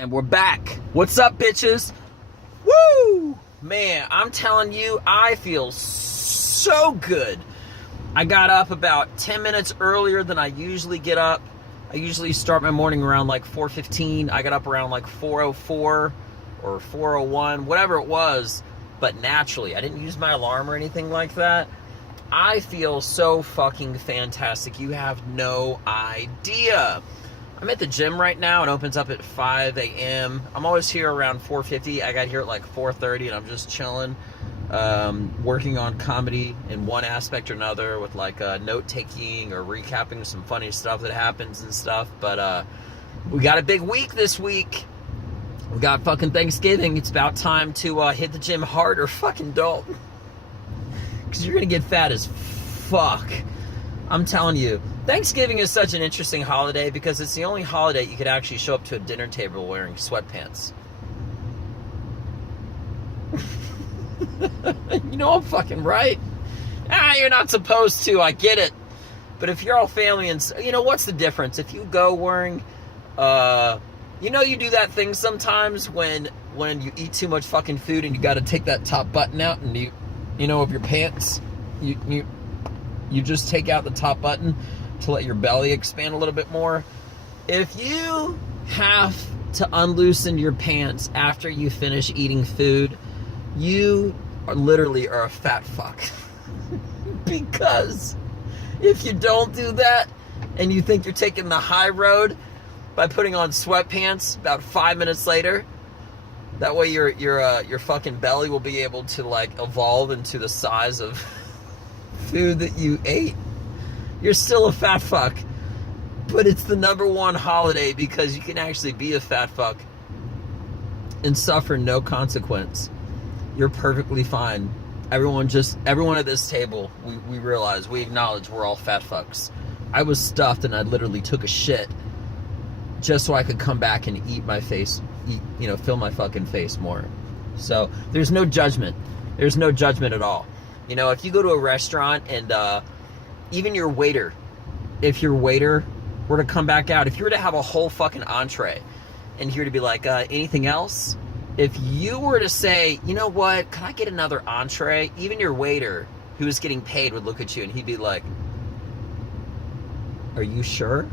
And we're back. What's up, bitches? Woo! Man, I'm telling you, I feel so good. I got up about 10 minutes earlier than I usually get up. I usually start my morning around like 4:15. I got up around like 4:04 or 4:01, whatever it was. But naturally, I didn't use my alarm or anything like that. I feel so fucking fantastic. You have no idea. I'm at the gym right now. It opens up at 5 a.m. I'm always here around 4:50. I got here at like 4:30 and I'm just chilling, working on comedy in one aspect or another with like note-taking or recapping some funny stuff that happens and stuff. But we got a big week this week. We got fucking Thanksgiving. It's about time to hit the gym hard or fucking don't. Because you're going to get fat as fuck. I'm telling you. Thanksgiving is such an interesting holiday because it's the only holiday you could actually show up to a dinner table wearing sweatpants. You know I'm fucking right. You're not supposed to. I get it. But if you're all family and... You know, what's the difference? If you go wearing... you know you do that thing sometimes when you eat too much fucking food and you got to take that top button out and you know, of your pants. You just take out the top button to let your belly expand a little bit more. If you have to unloosen your pants after you finish eating food, you literally are a fat fuck. Because if you don't do that and you think you're taking the high road by putting on sweatpants about 5 minutes later, that way your fucking belly will be able to like evolve into the size of food that you ate. You're still a fat fuck, but it's the @1 holiday because you can actually be a fat fuck and suffer no consequence. You're perfectly fine. Everyone at this table, we realize, we acknowledge we're all fat fucks. I was stuffed and I literally took a shit just so I could come back and eat my face, fill my fucking face more. So there's no judgment. There's no judgment at all. You know, if you go to a restaurant and even your waiter, if your waiter were to come back out, if you were to have a whole fucking entree and he were to be like, anything else? If you were to say, you know what, can I get another entree? Even your waiter who was getting paid would look at you and he'd be like, are you sure?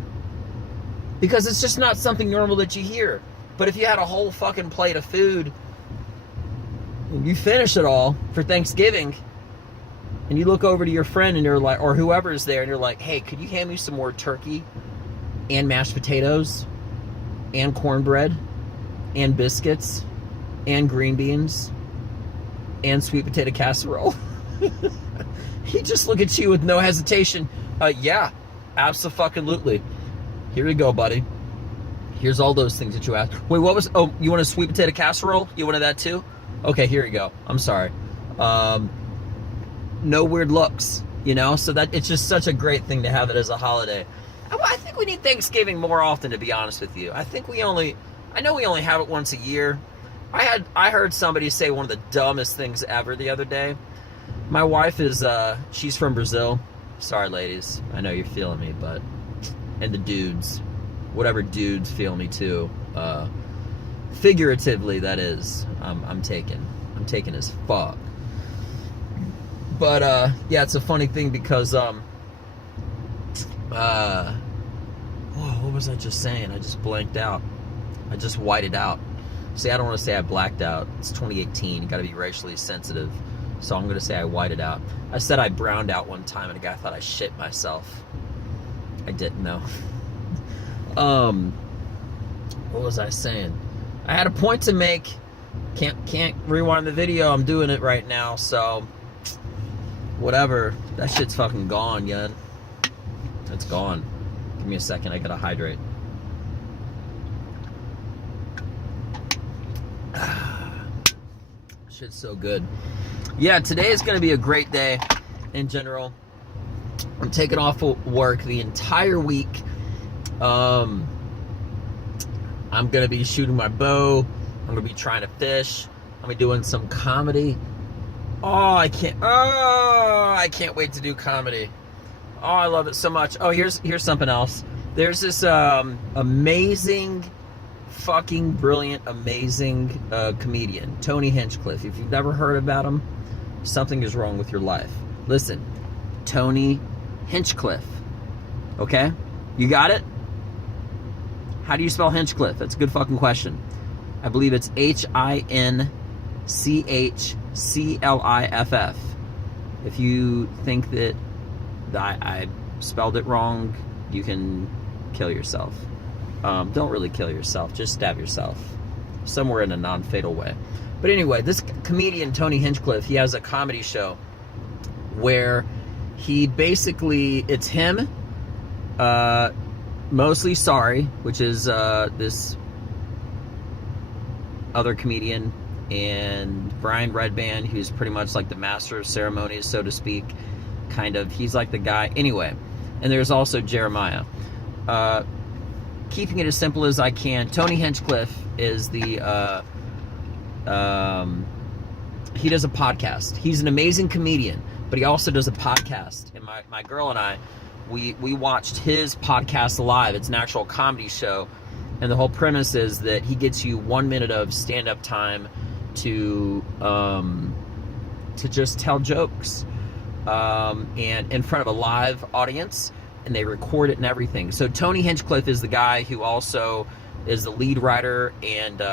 Because it's just not something normal that you hear. But if you had a whole fucking plate of food and you finish it all for Thanksgiving, and you look over to your friend and you're like, or whoever's there, and you're like, hey, could you hand me some more turkey and mashed potatoes and cornbread and biscuits and green beans and sweet potato casserole? He just look at you with no hesitation. Yeah, abso-fucking-lutely. Here you go, buddy. Here's all those things that you asked. Wait, what was... Oh, you want a sweet potato casserole? You wanted that too? Okay, here you go. I'm sorry. No weird looks, you know? So that it's just such a great thing to have it as a holiday. I think we need Thanksgiving more often, to be honest with you. I know we only have it once a year. I heard somebody say one of the dumbest things ever the other day. My wife is, she's from Brazil. Sorry, ladies. I know you're feeling me, but... And the dudes. Whatever dudes feel me too. Figuratively, that is. I'm taken as fuck. But, yeah, it's a funny thing because, whoa, what was I just saying? I just blanked out. I just whited out. See, I don't want to say I blacked out. It's 2018. You got to be racially sensitive. So I'm going to say I whited out. I said I browned out one time and a guy thought I shit myself. I didn't know. What was I saying? I had a point to make. Can't rewind the video. I'm doing it right now, so whatever. That shit's fucking gone, yet. It's gone. Give me a second. I gotta hydrate. Shit's so good. Yeah, today is gonna be a great day in general. I'm taking off work the entire week. I'm gonna be shooting my bow. I'm gonna be trying to fish. I'm gonna be doing some comedy. I can't wait to do comedy. Oh, I love it so much. Oh, here's something else. There's this amazing fucking brilliant, amazing comedian, Tony Hinchcliffe. If you've never heard about him, something is wrong with your life. Listen, Tony Hinchcliffe. Okay? You got it? How do you spell Hinchcliffe? That's a good fucking question. I believe it's Hinchcliff. If you think that I spelled it wrong, you can kill yourself. Don't really kill yourself, just stab yourself somewhere in a non-fatal way. But anyway, this comedian, Tony Hinchcliffe, he has a comedy show where he basically, it's him, Mostly Sorry, which is this other comedian, and Brian Redband, who's pretty much like the master of ceremonies, so to speak, kind of. He's like the guy. Anyway, and there's also Jeremiah. Keeping it as simple as I can, Tony Hinchcliffe is the he does a podcast. He's an amazing comedian, but he also does a podcast. And my girl and I, we watched his podcast live. It's an actual comedy show, and the whole premise is that he gets you 1 minute of stand-up time to just tell jokes, and in front of a live audience, and they record it and everything. So Tony Hinchcliffe is the guy who also is the lead writer, and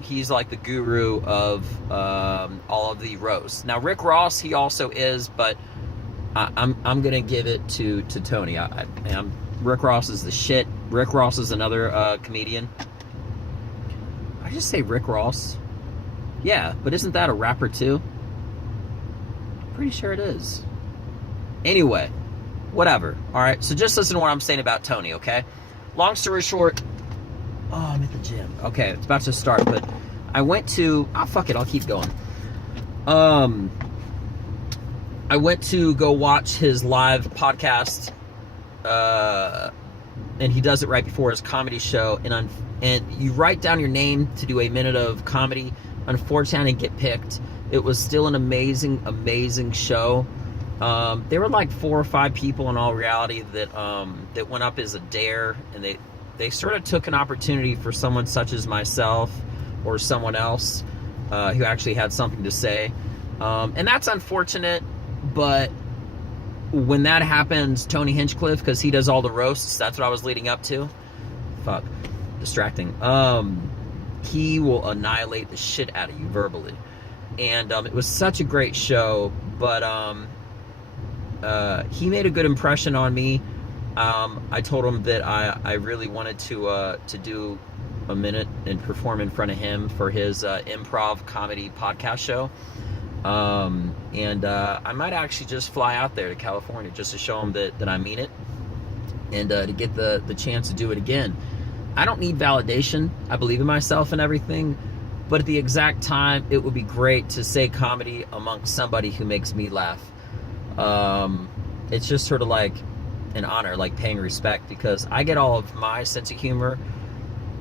he's like the guru of all of the roasts. Now Rick Ross, he also is, but I'm gonna give it to Tony. Rick Ross is the shit. Rick Ross is another comedian. I just say Rick Ross. Yeah, but isn't that a rapper too? Pretty sure it is. Anyway, whatever. All right, so just listen to what I'm saying about Tony, okay? Long story short, I'm at the gym. Okay, it's about to start, but I went to, fuck it, I'll keep going. I went to go watch his live podcast, and he does it right before his comedy show, and you write down your name to do a minute of comedy. Unfortunately, I didn't get picked. It was still an amazing, amazing show. There were like 4 or 5 people in all reality that went up as a dare, and they sort of took an opportunity for someone such as myself or someone else who actually had something to say. And that's unfortunate, but when that happens, Tony Hinchcliffe, because he does all the roasts, that's what I was leading up to. Fuck. Distracting. He will annihilate the shit out of you verbally. And it was such a great show, but he made a good impression on me. I told him that I really wanted to do a minute and perform in front of him for his improv comedy podcast show. And I might actually just fly out there to California just to show him that I mean it, and to get the chance to do it again. I don't need validation. I believe in myself and everything, but at the exact time, it would be great to say comedy amongst somebody who makes me laugh. It's just sort of like an honor, like paying respect, because I get all of my sense of humor.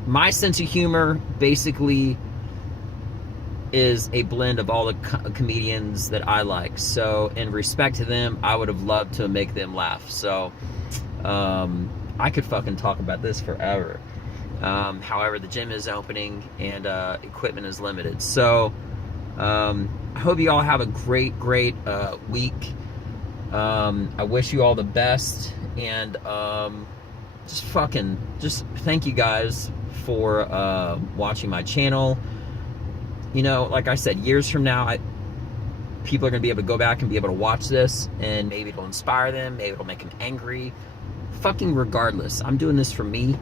My sense of humor basically is a blend of all the comedians that I like. So in respect to them, I would have loved to make them laugh. So I could fucking talk about this forever. However, the gym is opening and equipment is limited. So I hope you all have a great week. I wish you all the best, and just thank you guys for watching my channel. You know, like I said, years from now, people are going to be able to go back and be able to watch this, and maybe it'll inspire them, maybe it'll make them angry. Fucking regardless, I'm doing this for me,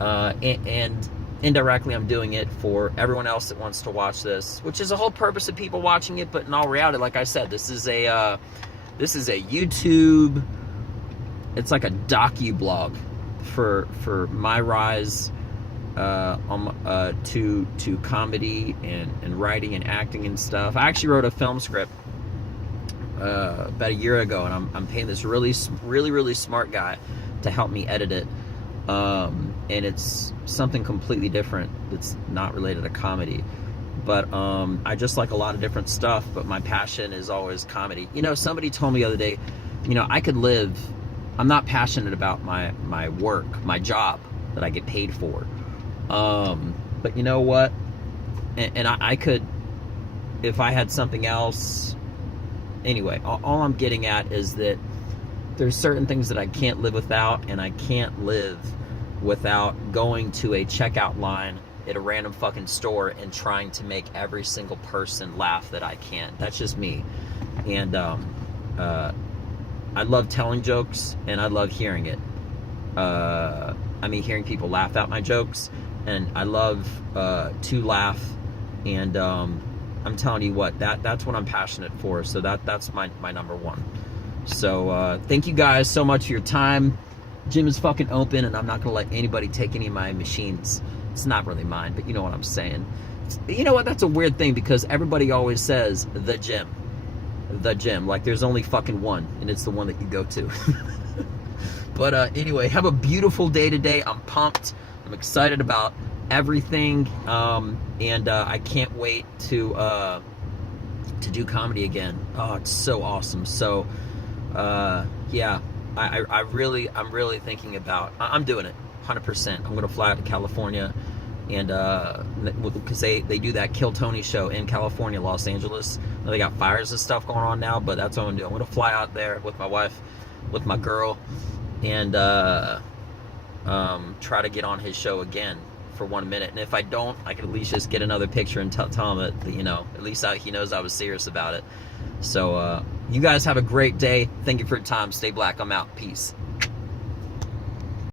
and indirectly I'm doing it for everyone else that wants to watch this, which is the whole purpose of people watching it. But in all reality, like I said, this is a YouTube, it's like a docu-blog for my rise to comedy and writing and acting and stuff. I actually wrote a film script about a year ago, and I'm paying this really smart guy to help me edit it, and it's something completely different that's not related to comedy. But I just like a lot of different stuff, but my passion is always comedy. You know, somebody told me the other day, you know, I'm not passionate about my work, my job that I get paid for. But you know what? And I could, if I had something else. Anyway, all I'm getting at is that there's certain things that I can't live without, and I can't live without going to a checkout line at a random fucking store and trying to make every single person laugh that I can. That's just me. And I love telling jokes, and I love hearing it. Hearing people laugh at my jokes, and I love to laugh. And I'm telling you what, that's what I'm passionate for. So that's my number one. So thank you guys so much for your time. Gym is fucking open, and I'm not gonna let anybody take any of my machines. It's not really mine, but you know what I'm saying. You know what? That's a weird thing, because everybody always says the gym. The gym. Like there's only fucking one, and it's the one that you go to. But anyway, have a beautiful day today. I'm pumped. I'm excited about everything, and I can't wait to do comedy again. Oh, it's so awesome. So yeah, I'm really thinking about, I'm doing it 100%. I'm gonna fly out to California, and because they do that Kill Tony show in California, Los Angeles. They got fires and stuff going on now, but that's what I'm gonna do. I'm gonna fly out there with my wife, with my girl, and try to get on his show again for 1 minute. And if I don't, I can at least just get another picture and tell him that, you know, at least he knows I was serious about it. So you guys have a great day. Thank you for your time. Stay black. I'm out. Peace.